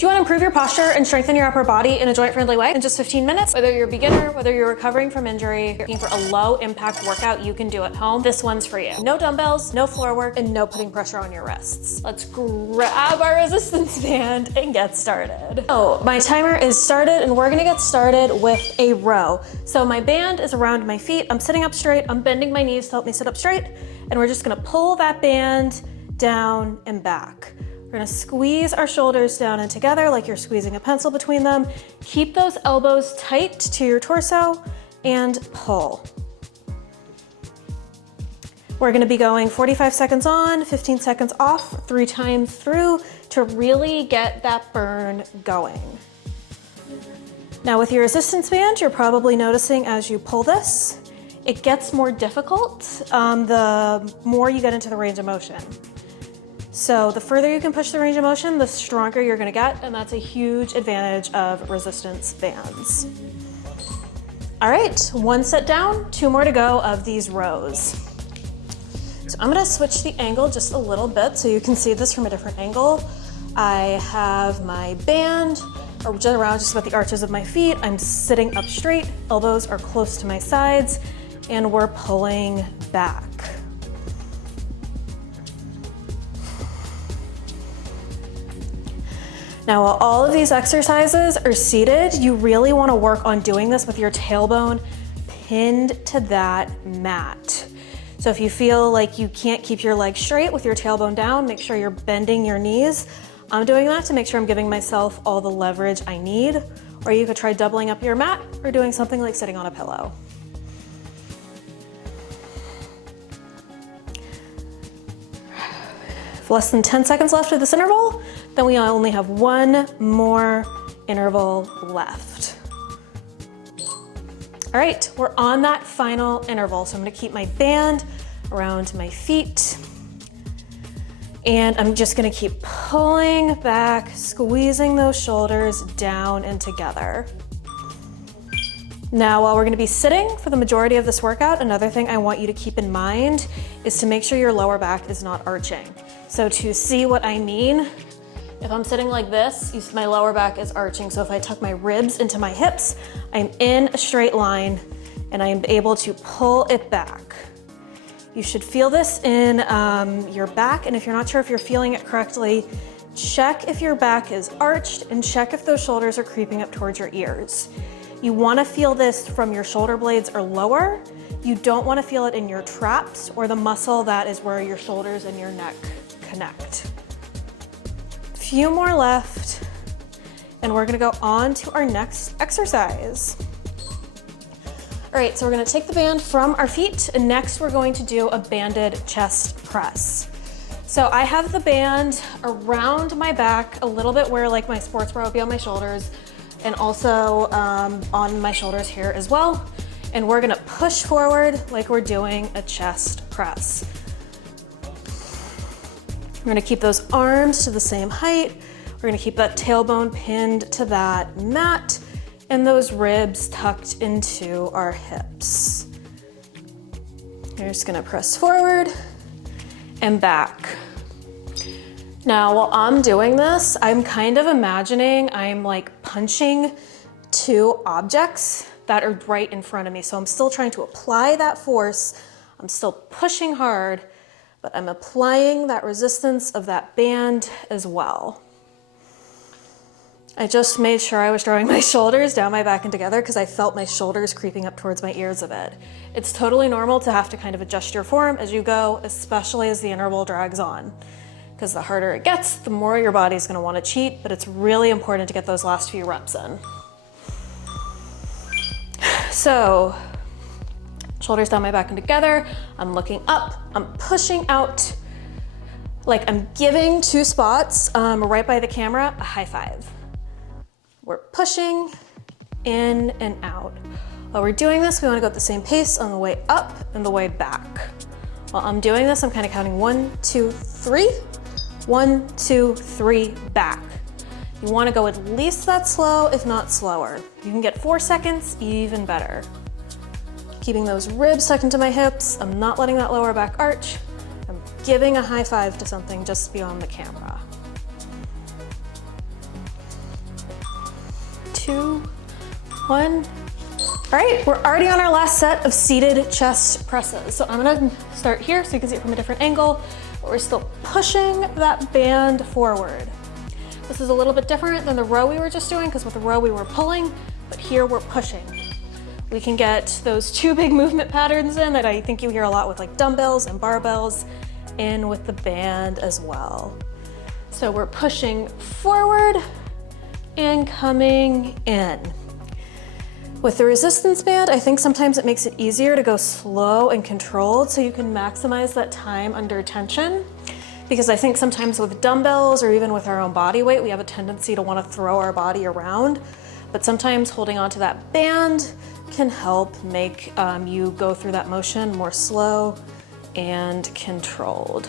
Do you want to improve your posture and strengthen your upper body in a joint-friendly way in just 15 minutes? Whether you're a beginner, whether you're recovering from injury, you're looking for a low-impact workout you can do at home, this one's for you. No dumbbells, no floor work, and no putting pressure on your wrists. Let's grab our resistance band and get started. So my timer is started, and we're gonna get started with a row. So my band is around my feet. I'm sitting up straight. I'm bending my knees to help me sit up straight, and we're just gonna pull that band down and back. We're gonna squeeze our shoulders down and together like you're squeezing a pencil between them. Keep those elbows tight to your torso and pull. We're gonna be going 45 seconds on, 15 seconds off, 3 times through to really get that burn going. Now with your resistance band, you're probably noticing as you pull this, it gets more difficult the more you get into the range of motion. So the further you can push the range of motion, the stronger you're gonna get, and that's a huge advantage of resistance bands. All right, 1 set down, 2 more to go of these rows. So I'm gonna switch the angle just a little bit so you can see this from a different angle. I have my band around just about the arches of my feet. I'm sitting up straight, elbows are close to my sides, and we're pulling back. Now, while all of these exercises are seated, you really want to work on doing this with your tailbone pinned to that mat. So if you feel like you can't keep your legs straight with your tailbone down, make sure you're bending your knees. I'm doing that to make sure I'm giving myself all the leverage I need, or you could try doubling up your mat or doing something like sitting on a pillow. Less than 10 seconds left of this interval, then we only have 1 more interval left. All right, we're on that final interval. So I'm gonna keep my band around my feet, and I'm just gonna keep pulling back, squeezing those shoulders down and together. Now, while we're gonna be sitting for the majority of this workout, another thing I want you to keep in mind is to make sure your lower back is not arching. So to see what I mean, if I'm sitting like this, my lower back is arching. So if I tuck my ribs into my hips, I'm in a straight line and I am able to pull it back. You should feel this in your back, and if you're not sure if you're feeling it correctly, check if your back is arched and check if those shoulders are creeping up towards your ears. You wanna feel this from your shoulder blades or lower. You don't wanna feel it in your traps or the muscle that is where your shoulders and your neck connect. Few more left, and we're gonna go on to our next exercise. All right, so we're gonna take the band from our feet, and next we're going to do a banded chest press. So I have the band around my back a little bit where like my sports bra would be on my shoulders, and also on my shoulders here as well. And we're gonna push forward like we're doing a chest press. We're gonna keep those arms to the same height. We're gonna keep that tailbone pinned to that mat and those ribs tucked into our hips. You're just gonna press forward and back. Now, while I'm doing this, I'm kind of imagining I'm like punching 2 objects that are right in front of me. So I'm still trying to apply that force. I'm still pushing hard, but I'm applying that resistance of that band as well. I just made sure I was drawing my shoulders down my back and together because I felt my shoulders creeping up towards my ears a bit. It's totally normal to have to kind of adjust your form as you go, especially as the interval drags on. Because the harder it gets, the more your body's gonna wanna cheat, but it's really important to get those last few reps in. So, shoulders down my back and together. I'm looking up, I'm pushing out, like I'm giving 2 spots right by the camera a high five. We're pushing in and out. While we're doing this, we wanna go at the same pace on the way up and the way back. While I'm doing this, I'm kind of counting 1, 2, 3. 1, 2, 3, back. You wanna go at least that slow, if not slower. You can get 4 seconds, even better. Keeping those ribs tucked into my hips. I'm not letting that lower back arch. I'm giving a high five to something just beyond the camera. 2, 1. All right, we're already on our last set of seated chest presses. So I'm gonna start here so you can see it from a different angle, but we're still pushing that band forward. This is a little bit different than the row we were just doing, because with the row we were pulling, but here we're pushing. We can get those 2 big movement patterns in that I think you hear a lot with like dumbbells and barbells in with the band as well. So we're pushing forward and coming in. With the resistance band, I think sometimes it makes it easier to go slow and controlled so you can maximize that time under tension. Because I think sometimes with dumbbells or even with our own body weight, we have a tendency to want to throw our body around. But sometimes holding onto that band can help make you go through that motion more slow and controlled.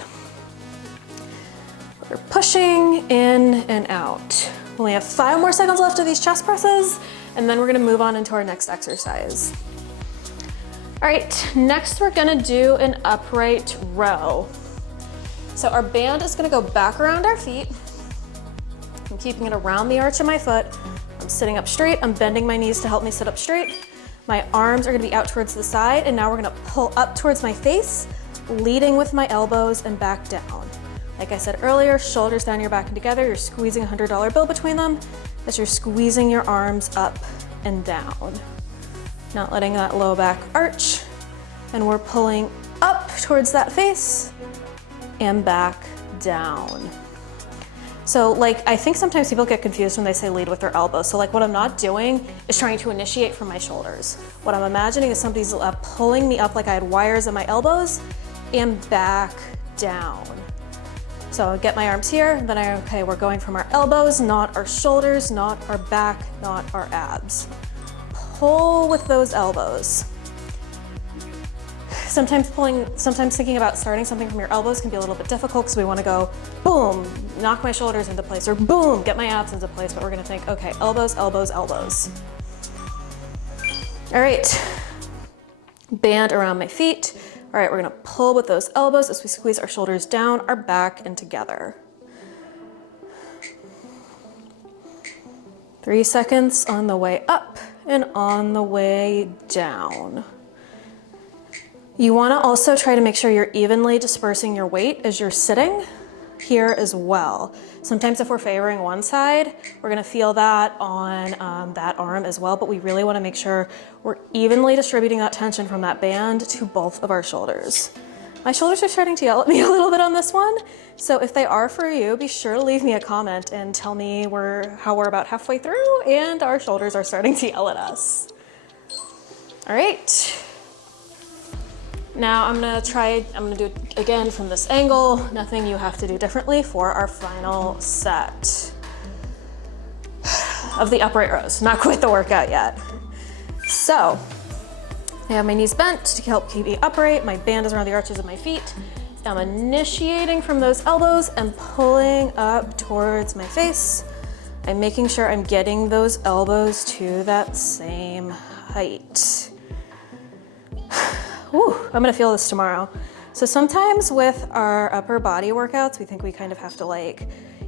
We're pushing in and out. We only have 5 more seconds left of these chest presses, and then we're gonna move on into our next exercise. All right, next we're gonna do an upright row. So our band is gonna go back around our feet. I'm keeping it around the arch of my foot. I'm sitting up straight. I'm bending my knees to help me sit up straight. My arms are gonna be out towards the side, and now we're gonna pull up towards my face, leading with my elbows and back down. Like I said earlier, shoulders down your back and together. You're squeezing a $100 bill between them as you're squeezing your arms up and down. Not letting that low back arch. And we're pulling up towards that face and back down. So like, I think sometimes people get confused when they say lead with their elbows. So like what I'm not doing is trying to initiate from my shoulders. What I'm imagining is somebody's pulling me up like I had wires in my elbows and back down. So I'll get my arms here, and then okay, we're going from our elbows, not our shoulders, not our back, not our abs. Pull with those elbows. Sometimes thinking about starting something from your elbows can be a little bit difficult because we want to go, boom, knock my shoulders into place, or boom, get my abs into place, but we're going to think, okay, elbows, elbows, elbows. All right, band around my feet. All right, we're gonna pull with those elbows as we squeeze our shoulders down, our back, and together. 3 seconds on the way up and on the way down. You wanna also try to make sure you're evenly dispersing your weight as you're sitting here as well. Sometimes if we're favoring one side, we're gonna feel that on that arm as well, but we really wanna make sure we're evenly distributing that tension from that band to both of our shoulders. My shoulders are starting to yell at me a little bit on this one, so if they are for you, be sure to leave me a comment and tell me how we're about halfway through and our shoulders are starting to yell at us. All right. Now I'm gonna do it again from this angle. Nothing you have to do differently for our final set of the upright rows. Not quite the workout yet. So I have my knees bent to help keep me upright. My band is around the arches of my feet. I'm initiating from those elbows and pulling up towards my face. I'm making sure I'm getting those elbows to that same height. Whew, I'm gonna feel this tomorrow. So sometimes with our upper body workouts, we think we kind of have to like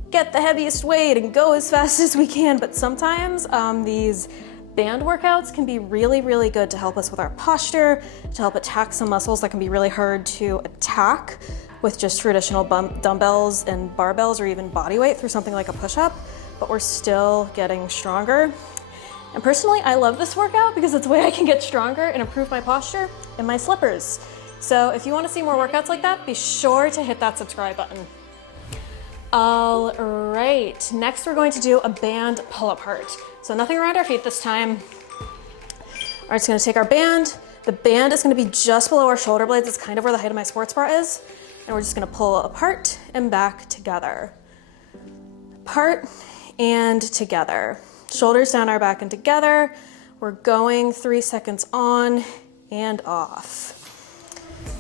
get the heaviest weight and go as fast as we can, but sometimes these band workouts can be really, really good to help us with our posture, to help attack some muscles that can be really hard to attack with just traditional dumbbells and barbells or even body weight through something like a push-up, but we're still getting stronger. And personally, I love this workout because it's the way I can get stronger and improve my posture in my slippers. So if you want to see more workouts like that, be sure to hit that subscribe button. All right, next we're going to do a band pull apart. So nothing around our feet this time. All right, so gonna take our band. The band is gonna be just below our shoulder blades. It's kind of where the height of my sports bra is. And we're just gonna pull apart and back together. Apart and together. Shoulders down our back and together. We're going 3 seconds on and off.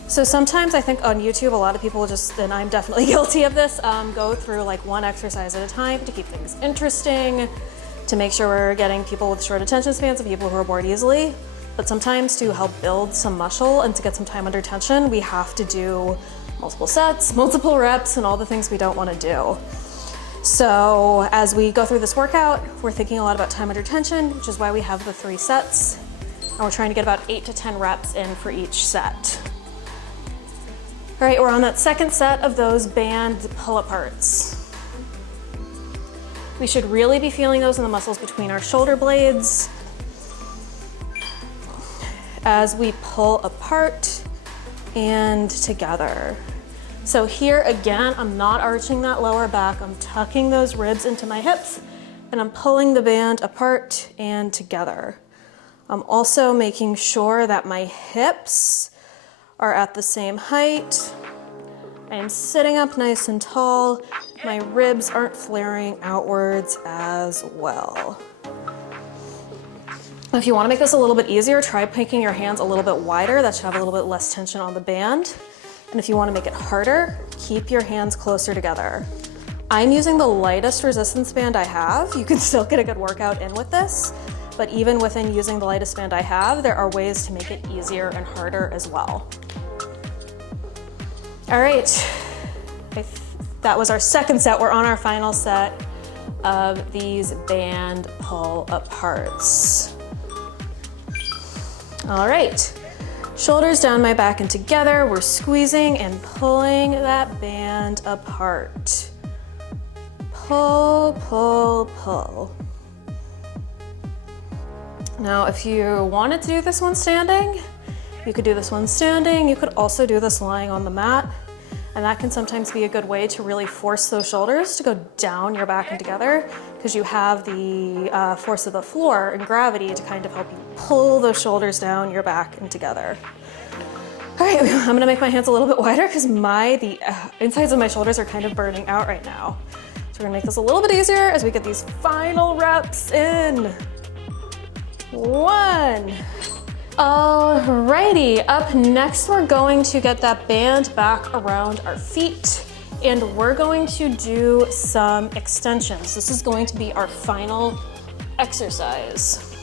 So sometimes I think on YouTube, a lot of people just, and I'm definitely guilty of this, go through like one exercise at a time to keep things interesting, to make sure we're getting people with short attention spans and people who are bored easily. But sometimes to help build some muscle and to get some time under tension, we have to do multiple sets, multiple reps, and all the things we don't want to do. So as we go through this workout, we're thinking a lot about time under tension, which is why we have the 3 sets. And we're trying to get about 8 to 10 reps in for each set. All right, we're on that second set of those band pull-aparts. We should really be feeling those in the muscles between our shoulder blades as we pull apart and together. So here again, I'm not arching that lower back. I'm tucking those ribs into my hips and I'm pulling the band apart and together. I'm also making sure that my hips are at the same height. I am sitting up nice and tall. My ribs aren't flaring outwards as well. If you want to make this a little bit easier, try making your hands a little bit wider. That should have a little bit less tension on the band. And if you want to make it harder, keep your hands closer together. I'm using the lightest resistance band I have. You can still get a good workout in with this, but even within using the lightest band I have, there are ways to make it easier and harder as well. All right, that was our second set. We're on our final set of these band pull aparts. All right, shoulders down my back and together. We're squeezing and pulling that band apart. Pull, pull, pull. Now, if you wanted to do this one standing, you could do this one standing. You could also do this lying on the mat. And that can sometimes be a good way to really force those shoulders to go down your back and together, because you have the force of the floor and gravity to kind of help you pull those shoulders down your back and together. All right, I'm gonna make my hands a little bit wider because the insides of my shoulders are kind of burning out right now. So we're gonna make this a little bit easier as we get these final reps in. 1. Alrighty, up next we're going to get that band back around our feet and we're going to do some extensions. This is going to be our final exercise.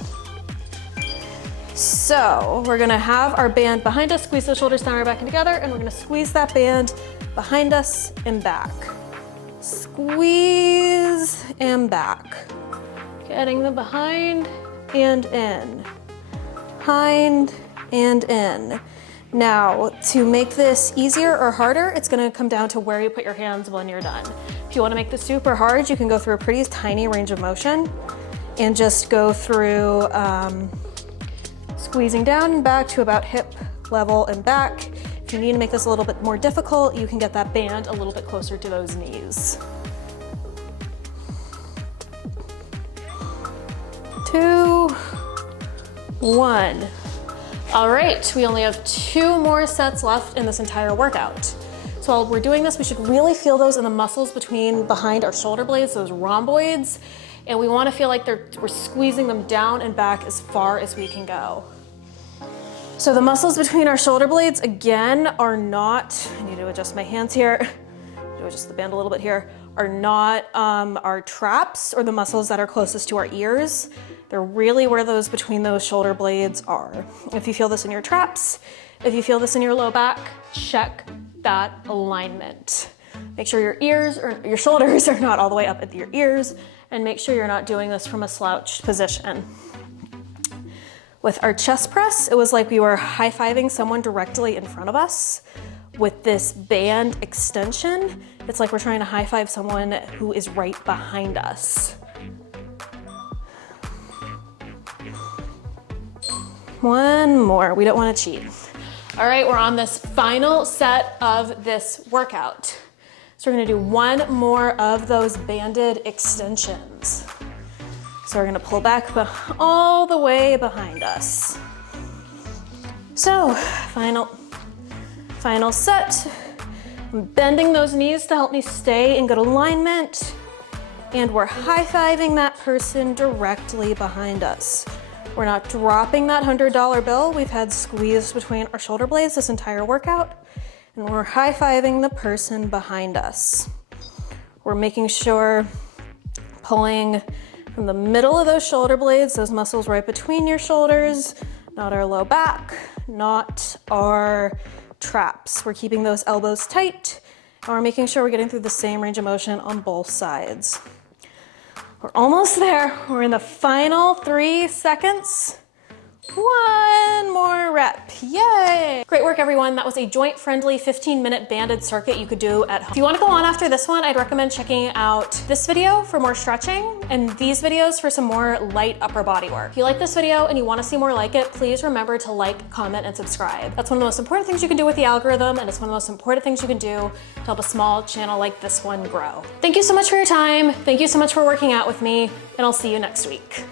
So we're gonna have our band behind us, squeeze the shoulders down our back and together, and we're gonna squeeze that band behind us and back. Squeeze and back. Getting the behind and in. Behind and in. Now, to make this easier or harder, it's gonna come down to where you put your hands when you're done. If you wanna make this super hard, you can go through a pretty tiny range of motion and just go through squeezing down and back to about hip level and back. If you need to make this a little bit more difficult, you can get that band a little bit closer to those knees. 2, 1. All right, we only have 2 more sets left in this entire workout. So while we're doing this, we should really feel those in the muscles behind our shoulder blades, those rhomboids, and we wanna feel like we're squeezing them down and back as far as we can go. So the muscles between our shoulder blades, again, are not, I need to adjust my hands here, adjust the band a little bit here, are not our traps or the muscles that are closest to our ears. They're really where those between those shoulder blades are. If you feel this in your traps, if you feel this in your low back, check that alignment. Make sure your ears or your shoulders are not all the way up at your ears, and make sure you're not doing this from a slouched position. With our chest press, it was like we were high-fiving someone directly in front of us. With this band extension, it's like we're trying to high-five someone who is right behind us. 1 more, we don't want to cheat. All right, we're on this final set of this workout. So we're gonna do 1 more of those banded extensions. So we're gonna pull back all the way behind us. So, final set. I'm bending those knees to help me stay in good alignment. And we're high-fiving that person directly behind us. We're not dropping that $100 bill we've had squeezed between our shoulder blades this entire workout. And we're high-fiving the person behind us. We're making sure pulling from the middle of those shoulder blades, those muscles right between your shoulders, not our low back, not our traps. We're keeping those elbows tight And we're making sure we're getting through the same range of motion on both sides. We're almost there. We're in the final 3 seconds. 1 more rep, yay! Great work, everyone. That was a joint-friendly 15-minute banded circuit you could do at home. If you wanna go on after this one, I'd recommend checking out this video for more stretching and these videos for some more light upper body work. If you like this video and you wanna see more like it, please remember to like, comment, and subscribe. That's one of the most important things you can do with the algorithm, and it's one of the most important things you can do to help a small channel like this one grow. Thank you so much for your time. Thank you so much for working out with me, and I'll see you next week.